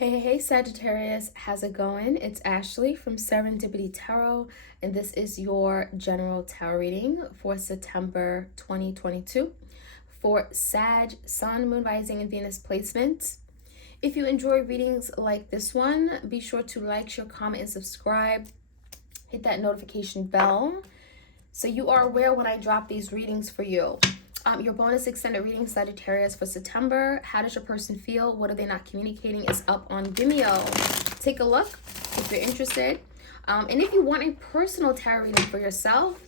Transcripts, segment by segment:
Hey, Sagittarius, how's it going? It's Ashley from Serendipity Tarot, and this is your general tarot reading for September 2022 for Sag, Sun, Moon, Rising, and Venus placements. If you enjoy readings like this one, be sure to like, share, comment, and subscribe. Hit that notification bell so you are aware when I drop these readings for you. Your bonus extended reading, Sagittarius, for September. How does your person feel? What are they not communicating? Is up on Vimeo. Take a look if you're interested. And if you want a personal tarot reading for yourself,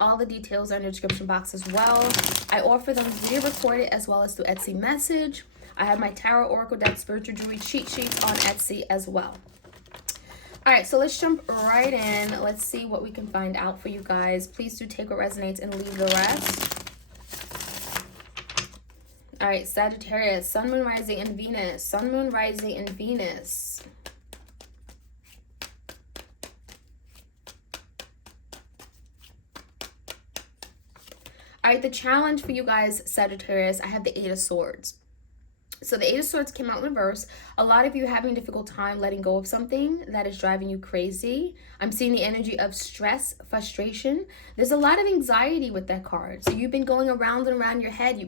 all the details are in the description box as well. I offer them re-recorded as well as through Etsy message. I have my tarot, oracle deck, spiritual jewelry cheat sheets on Etsy as well. All right, so let's jump right in. Let's see what we can find out for you guys. Please do take what resonates and leave the rest. All right, Sagittarius, Sun, Moon, Rising, and Venus. Sun, Moon, Rising, and Venus. All right, the challenge for you guys, Sagittarius, I have the Eight of Swords. So the Eight of Swords came out in reverse. A lot of you are having a difficult time letting go of something that is driving you crazy. I'm seeing the energy of stress, frustration. There's a lot of anxiety with that card. So you've been going around and around your head.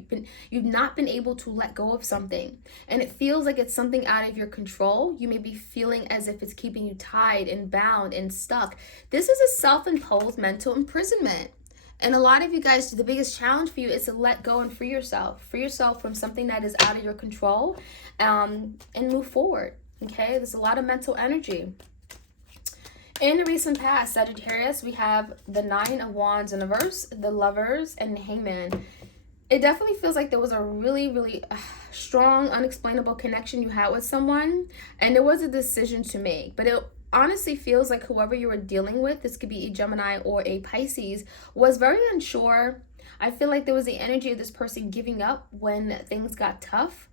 You've not been able to let go of something. And it feels like it's something out of your control. You may be feeling as if it's keeping you tied and bound and stuck. This is a self-imposed mental imprisonment. And a lot of you guys, the biggest challenge for you is to let go and free yourself. Free yourself from something that is out of your control, and move forward, okay? There's a lot of mental energy. In the recent past, Sagittarius, we have the Nine of Wands in reverse, the Lovers, and the Hangman. It definitely feels like there was a really strong, unexplainable connection you had with someone, and there was a decision to make, but it honestly feels like whoever you were dealing with, this could be a Gemini or a Pisces, was very unsure. I feel like there was the energy of this person giving up when things got tough.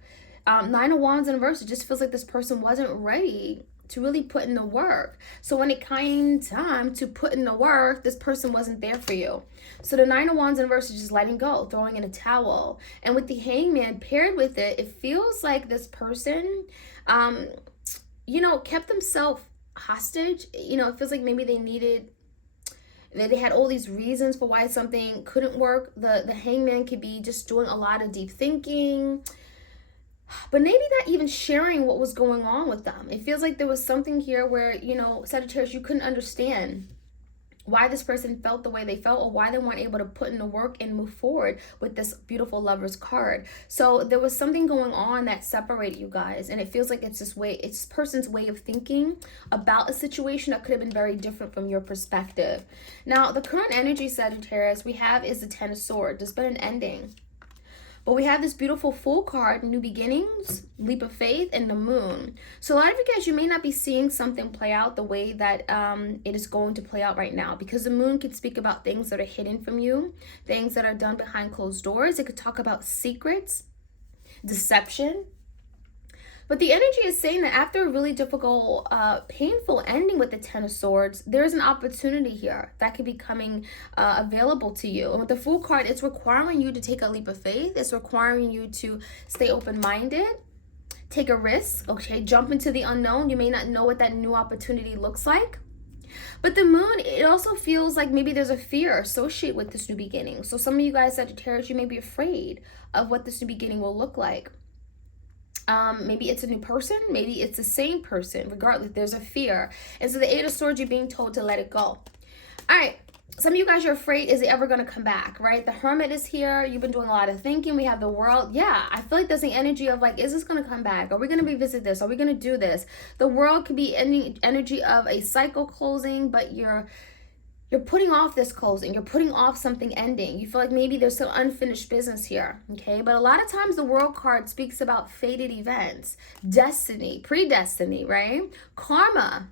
Nine of Wands in reverse, it just feels like this person wasn't ready to really put in the work. So when it came time to put in the work, this person wasn't there for you. So the Nine of Wands in reverse is just letting go, throwing in a towel. And with the Hangman paired with it, it feels like this person, kept themselves hostage. It feels like maybe they had all these reasons for why something couldn't work. The Hangman could be just doing a lot of deep thinking, but maybe not even sharing what was going on with them. It feels like there was something here where, Sagittarius, you couldn't understand why this person felt the way they felt, or why they weren't able to put in the work and move forward with this beautiful Lover's card. So there was something going on that separated you guys, and it feels like it's this person's way of thinking about a situation that could have been very different from your perspective. Now, the current energy, Sagittarius, we have is the Ten of Swords. There's been an ending. But we have this beautiful Fool card, new beginnings, leap of faith, and the Moon. So a lot of you guys, you may not be seeing something play out the way that it is going to play out right now, because the Moon could speak about things that are hidden from you, things that are done behind closed doors. It could talk about secrets, deception. But the energy is saying that after a really difficult, painful ending with the Ten of Swords, there's an opportunity here that could be coming available to you. And with the Fool card, it's requiring you to take a leap of faith. It's requiring you to stay open-minded, take a risk, okay? Jump into the unknown. You may not know what that new opportunity looks like. But the Moon, it also feels like maybe there's a fear associated with this new beginning. So some of you guys, Sagittarius, you may be afraid of what this new beginning will look like. Maybe it's a new person, maybe it's the same person. Regardless, there's a fear. And so the Eight of Swords, you're being told to let it go. All right, some of you guys are afraid, is it ever going to come back, right? The Hermit is here. You've been doing a lot of thinking. We have the World. Yeah, I feel like there's the energy of like, is this going to come back? Are we going to revisit this? Are we going to do this? The World could be any energy of a cycle closing, but you're putting off this closing. You're putting off something ending. You feel like maybe there's some unfinished business here, okay? But a lot of times the World card speaks about fated events, destiny, predestiny, right? Karma.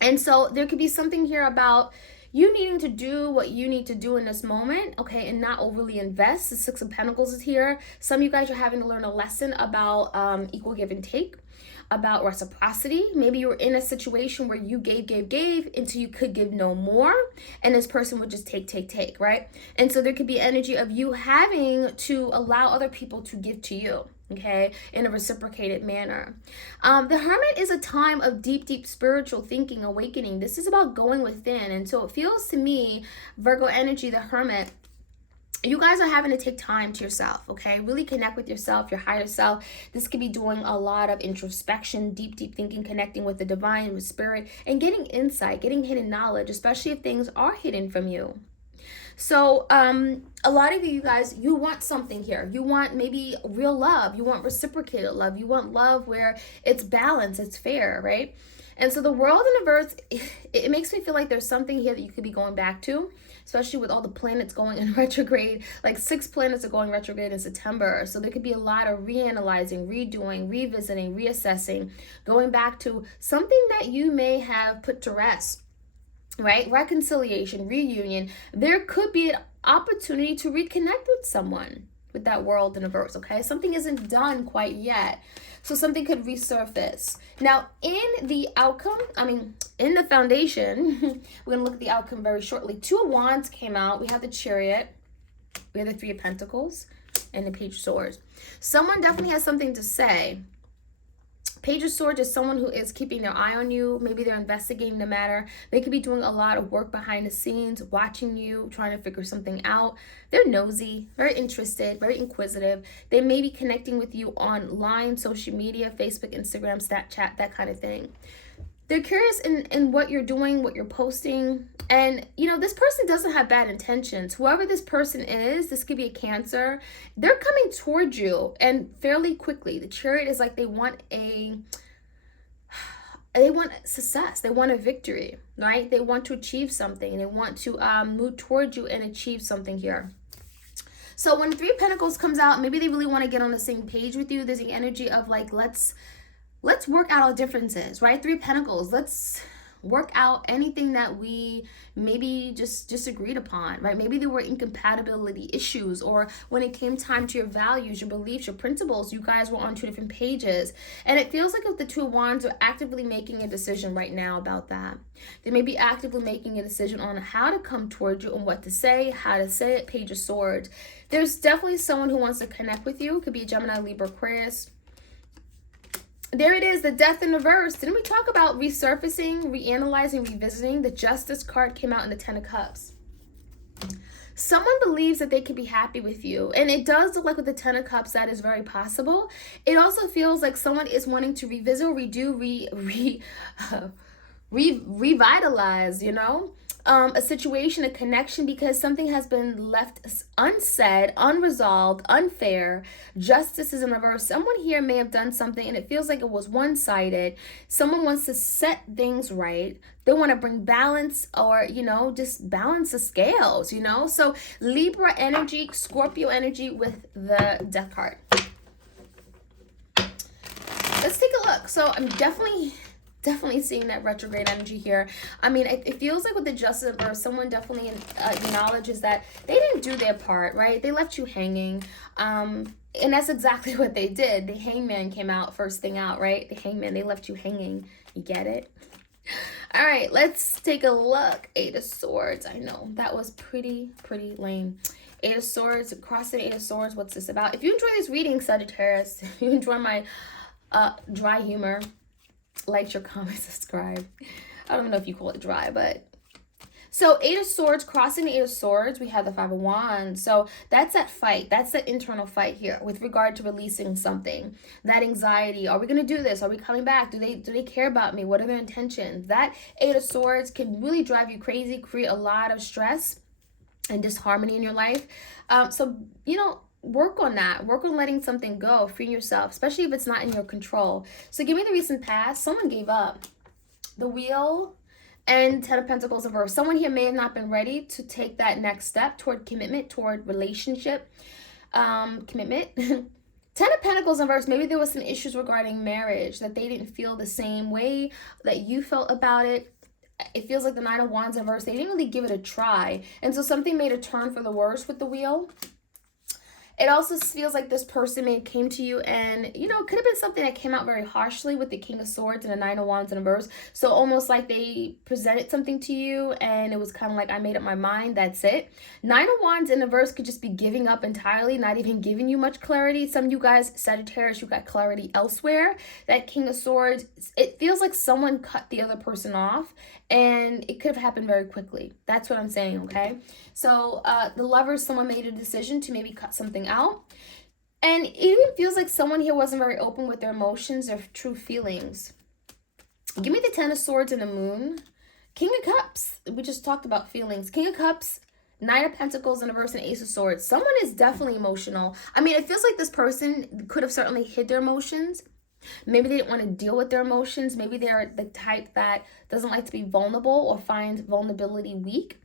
And so there could be something here about you needing to do what you need to do in this moment, okay, and not overly invest. The Six of Pentacles is here. Some of you guys are having to learn a lesson about equal give and take, about reciprocity. Maybe you're in a situation where you gave until you could give no more, and this person would just take, right? And so there could be energy of you having to allow other people to give to you. okay, in a reciprocated manner. The Hermit is a time of deep spiritual thinking, awakening. This is about going within. And so it feels to me, Virgo energy, the Hermit, you guys are having to take time to yourself, okay? Really connect with yourself, your higher self. This could be doing a lot of introspection, deep thinking, connecting with the divine, with spirit, and getting insight, getting hidden knowledge, especially if things are hidden from you. So a lot of you guys, you want something here. You want maybe real love. You want reciprocated love. You want love where it's balanced, it's fair, right? And so the world and the earth, it makes me feel like there's something here that you could be going back to, especially with all the planets going in retrograde. Like 6 planets are going retrograde in September. So there could be a lot of reanalyzing, redoing, revisiting, reassessing, going back to something that you may have put to rest, right? Reconciliation, reunion. There could be an opportunity to reconnect with someone with that world in reverse, okay? Something isn't done quite yet. So something could resurface. Now, in the outcome, in the foundation, we're going to look at the outcome very shortly. 2 of Wands came out. We have the Chariot. We have the 3 of Pentacles and the Page of Swords. Someone definitely has something to say. Page of Swords is someone who is keeping their eye on you. Maybe they're investigating the matter. They could be doing a lot of work behind the scenes, watching you, trying to figure something out. They're nosy, very interested, very inquisitive. They may be connecting with you online, social media, Facebook, Instagram, Snapchat, that kind of thing. They're curious in what you're doing, what you're posting. And, this person doesn't have bad intentions. Whoever this person is, this could be a Cancer. They're coming towards you and fairly quickly. The Chariot is like they want success. They want a victory, right? They want to achieve something. They want to move towards you and achieve something here. So when the 3 of Pentacles comes out, maybe they really want to get on the same page with you. There's the energy of like, let's work out our differences, right? 3 of Pentacles. Let's work out anything that we maybe just agreed upon, right? Maybe there were incompatibility issues, or when it came time to your values, your beliefs, your principles, you guys were on 2 different pages. And it feels like if the 2 of Wands are actively making a decision right now about that. They may be actively making a decision on how to come towards you and what to say, how to say it. Page of Swords. There's definitely someone who wants to connect with you. Could be a Gemini, Libra, Aquarius. There it is, the Death in reverse. Didn't we talk about resurfacing, reanalyzing, revisiting? The Justice card came out in the 10 of Cups. Someone believes that they could be happy with you. And it does look like with the 10 of Cups, that is very possible. It also feels like someone is wanting to revisit, redo, revitalize, a situation, a connection, because something has been left unsaid, unresolved, unfair. Justice is in reverse. Someone here may have done something and it feels like it was one-sided. Someone wants to set things right. They want to bring balance, or, just balance the scales, So Libra energy, Scorpio energy with the Death card. Let's take a look. So I'm definitely seeing that retrograde energy here. It feels like with the Justice in reverse, someone definitely acknowledges that they didn't do their part, right? They left you hanging. And that's exactly what they did. The Hangman came out first thing out, right? The Hangman, they left you hanging. You get it? All right, let's take a look. 8 of Swords. I know, that was pretty lame. 8 of Swords, crossing 8 of Swords. What's this about? If you enjoy this reading, Sagittarius, if you enjoy my dry humor, like, your comment, subscribe. I don't know if you call it dry, but so 8 of Swords, crossing the 8 of Swords, we have the 5 of Wands. So that's that fight. That's that internal fight here with regard to releasing something. That anxiety. Are we going to do this? Are we coming back? Do they care about me? What are their intentions? That 8 of Swords can really drive you crazy, create a lot of stress and disharmony in your life. Work on that. Work on letting something go, freeing yourself, especially if it's not in your control. So give me the recent past. Someone gave up. The Wheel and 10 of Pentacles in reverse. Someone here may have not been ready to take that next step toward commitment, toward relationship, commitment. 10 of Pentacles in reverse. Maybe there was some issues regarding marriage, that they didn't feel the same way that you felt about it. It feels like the 9 of Wands in reverse. They didn't really give it a try. And so something made a turn for the worse with the Wheel. It also feels like this person may have came to you and, you know, it could have been something that came out very harshly with the King of Swords and the Nine of Wands in reverse. So almost like they presented something to you and it was kind of like, I made up my mind, that's it. Nine of Wands in reverse could just be giving up entirely, not even giving you much clarity. Some of you guys, Sagittarius, you got clarity elsewhere. That King of Swords, it feels like someone cut the other person off and it could have happened very quickly. That's what I'm saying, okay? So the Lovers, someone made a decision to maybe cut something out. And it even feels like someone here wasn't very open with their emotions or true feelings. Give me the Ten of Swords and the Moon. King of Cups. We just talked about feelings. King of Cups, Nine of Pentacles in reverse, and Ace of Swords. Someone is definitely emotional. I mean, it feels like this person could have certainly hid their emotions. Maybe they didn't want to deal with their emotions. Maybe they're the type that doesn't like to be vulnerable or finds vulnerability weak.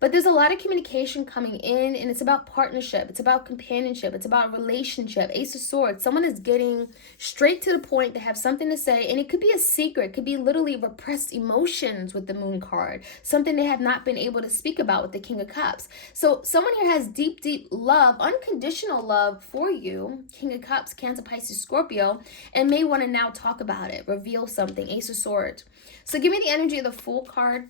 But there's a lot of communication coming in, and it's about partnership. It's about companionship. It's about relationship. Ace of Swords. Someone is getting straight to the point. They have something to say, and it could be a secret. It could be literally repressed emotions with the Moon card. Something they have not been able to speak about with the King of Cups. So someone here has deep, deep love, unconditional love for you, King of Cups, Cancer, Pisces, Scorpio, and may want to now talk about it, reveal something, Ace of Swords. So give me the energy of the Fool card.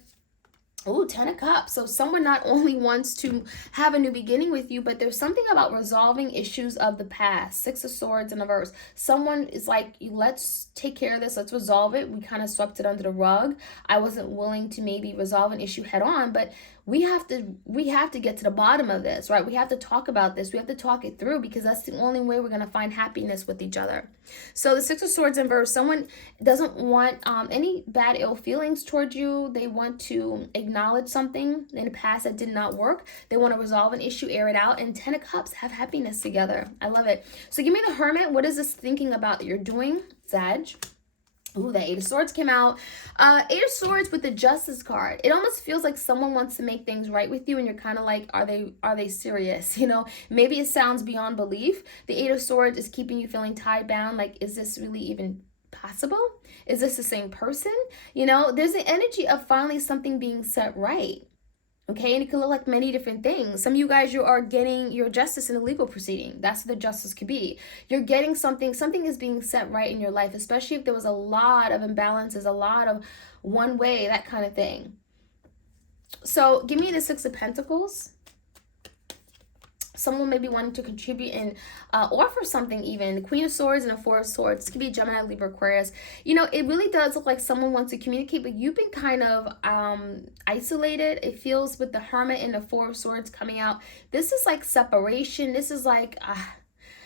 Oh, Ten of Cups. So someone not only wants to have a new beginning with you, but there's something about resolving issues of the past. Six of Swords in reverse. Someone is like, let's take care of this. Let's resolve it. We kind of swept it under the rug. I wasn't willing to maybe resolve an issue head on, but we have to get to the bottom of this, right? We have to talk about this. We have to talk it through because that's the only way we're going to find happiness with each other. So the Six of Swords in reverse, someone doesn't want any bad ill feelings towards you. They want to acknowledge something in the past that did not work. They want to resolve an issue, air it out. And Ten of Cups, have happiness together. I love it. So give me the Hermit. What is this thinking about that you're doing, Sag? Ooh, the Eight of Swords came out. Eight of Swords with the Justice card. It almost feels like someone wants to make things right with you, and you're kind of like, are they serious? You know, maybe it sounds beyond belief. The Eight of Swords is keeping you feeling tied down. Like, is this really even possible? Is this the same person? You know, there's the energy of finally something being set right. Okay, and it can look like many different things. Some of you guys, you are getting your justice in a legal proceeding. That's what the justice could be. You're getting something is being set right in your life, especially if there was a lot of imbalances, a lot of one way, that kind of thing. So give me the Six of Pentacles. Someone may be wanting to contribute and offer something even. The Queen of Swords and the Four of Swords. This could be Gemini, Libra, Aquarius. You know, it really does look like someone wants to communicate, but you've been kind of isolated. It feels with the Hermit and the Four of Swords coming out. This is like separation. This is like...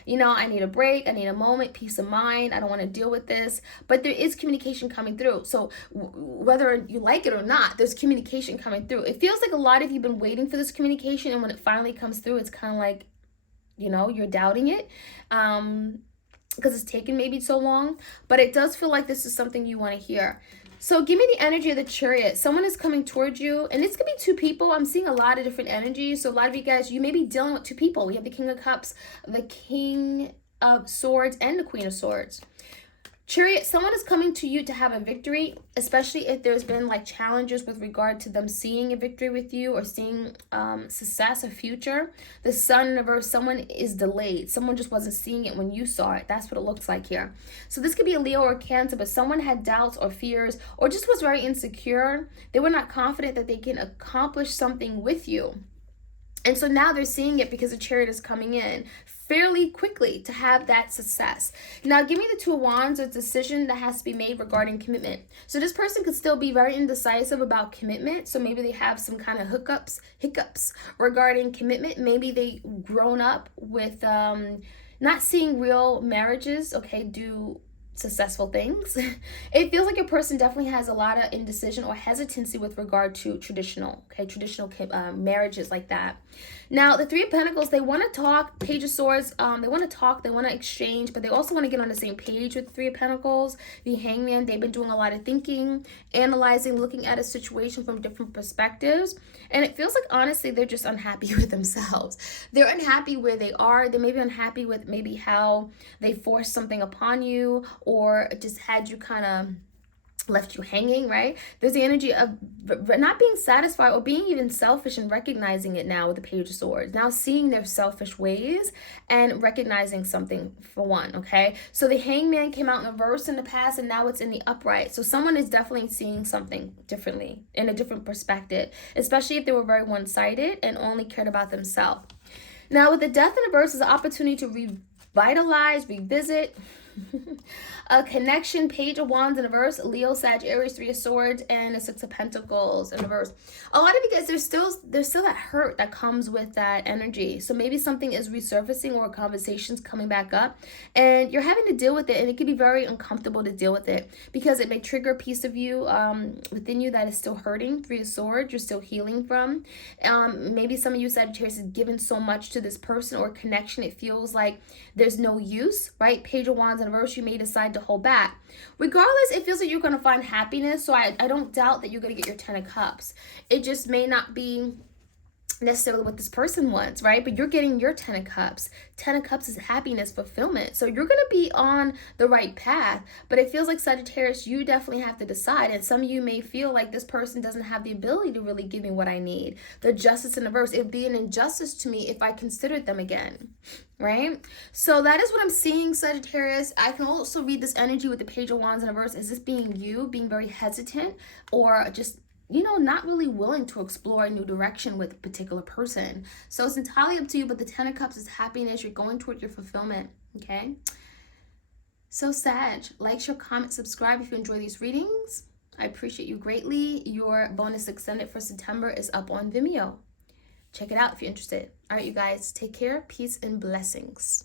you know, I need a break, I need a moment, peace of mind, I don't want to deal with this. But there is communication coming through. So whether you like it or not, there's communication coming through. It feels like a lot of you have been waiting for this communication, and when it finally comes through, it's kind of like, you know, you're doubting it because it's taken maybe so long. But it does feel like this is something you want to hear. So give me the energy of the Chariot. Someone is coming towards you, and this could be two people. I'm seeing a lot of different energies. So a lot of you guys, you may be dealing with two people. We have the King of Cups, the King of Swords, and the Queen of Swords. Chariot, someone is coming to you to have a victory, especially if there's been like challenges with regard to them seeing a victory with you or seeing success, a future. The Sun in reverse, someone is delayed. Someone just wasn't seeing it when you saw it. That's what it looks like here. So this could be a Leo or Cancer, but someone had doubts or fears or just was very insecure. They were not confident that they can accomplish something with you. And so now they're seeing it because the Chariot is coming in fairly quickly to have that success. Now, give me the Two of Wands, a decision that has to be made regarding commitment. So this person could still be very indecisive about commitment. So maybe they have some kind of hiccups regarding commitment. Maybe they grown up with not seeing real marriages, okay, do successful things. It feels like a person definitely has a lot of indecision or hesitancy with regard to traditional marriages like that. Now, the Three of Pentacles, they want to talk. Page of Swords, they want to talk, they want to exchange, but they also want to get on the same page with the Three of Pentacles. The Hangman, they've been doing a lot of thinking, analyzing, looking at a situation from different perspectives. And it feels like, honestly, they're just unhappy with themselves. They're unhappy where they are. They may be unhappy with maybe how they forced something upon you or just had you kind of left you hanging, right? There's the energy of not being satisfied or being even selfish and recognizing it now with the Page of Swords. Now seeing their selfish ways and recognizing something for one, okay? So the Hangman came out in reverse in the past and now it's in the upright. So someone is definitely seeing something differently, in a different perspective, especially if they were very one-sided and only cared about themselves. Now with the Death in reverse is an opportunity to revitalize, revisit, a connection. Page of Wands in reverse, Leo, Sagittarius, Three of Swords, and a Six of Pentacles in reverse. A lot of you guys, there's still that hurt that comes with that energy. So maybe something is resurfacing or a conversation's coming back up and you're having to deal with it, and it can be very uncomfortable to deal with it because it may trigger a piece of you within you that is still hurting. Three of Swords, you're still healing from. Maybe some of you Sagittarius is given so much to this person or connection, it feels like there's no use, right? Page of Wands in reverse, you may decide to hold back. Regardless, it feels like you're going to find happiness. So I don't doubt that you're going to get your 10 of Cups. It just may not be necessarily what this person wants, right? But you're getting your 10 of Cups. 10 of Cups is happiness, fulfillment. So you're going to be on the right path. But it feels like Sagittarius, you definitely have to decide. And some of you may feel like this person doesn't have the ability to really give me what I need. The Justice in reverse, it would be an injustice to me if I considered them again, right? So that is what I'm seeing, Sagittarius. I can also read this energy with the Page of Wands in reverse. Is this being you, being very hesitant, or just, you know, not really willing to explore a new direction with a particular person? So it's entirely up to you, but the 10 of Cups is happiness. You're going toward your fulfillment, okay? So Sag, like, share, comment, subscribe if you enjoy these readings. I appreciate you greatly. Your bonus extended for September is up on Vimeo. Check it out if you're interested. All right, you guys, take care, peace, and blessings.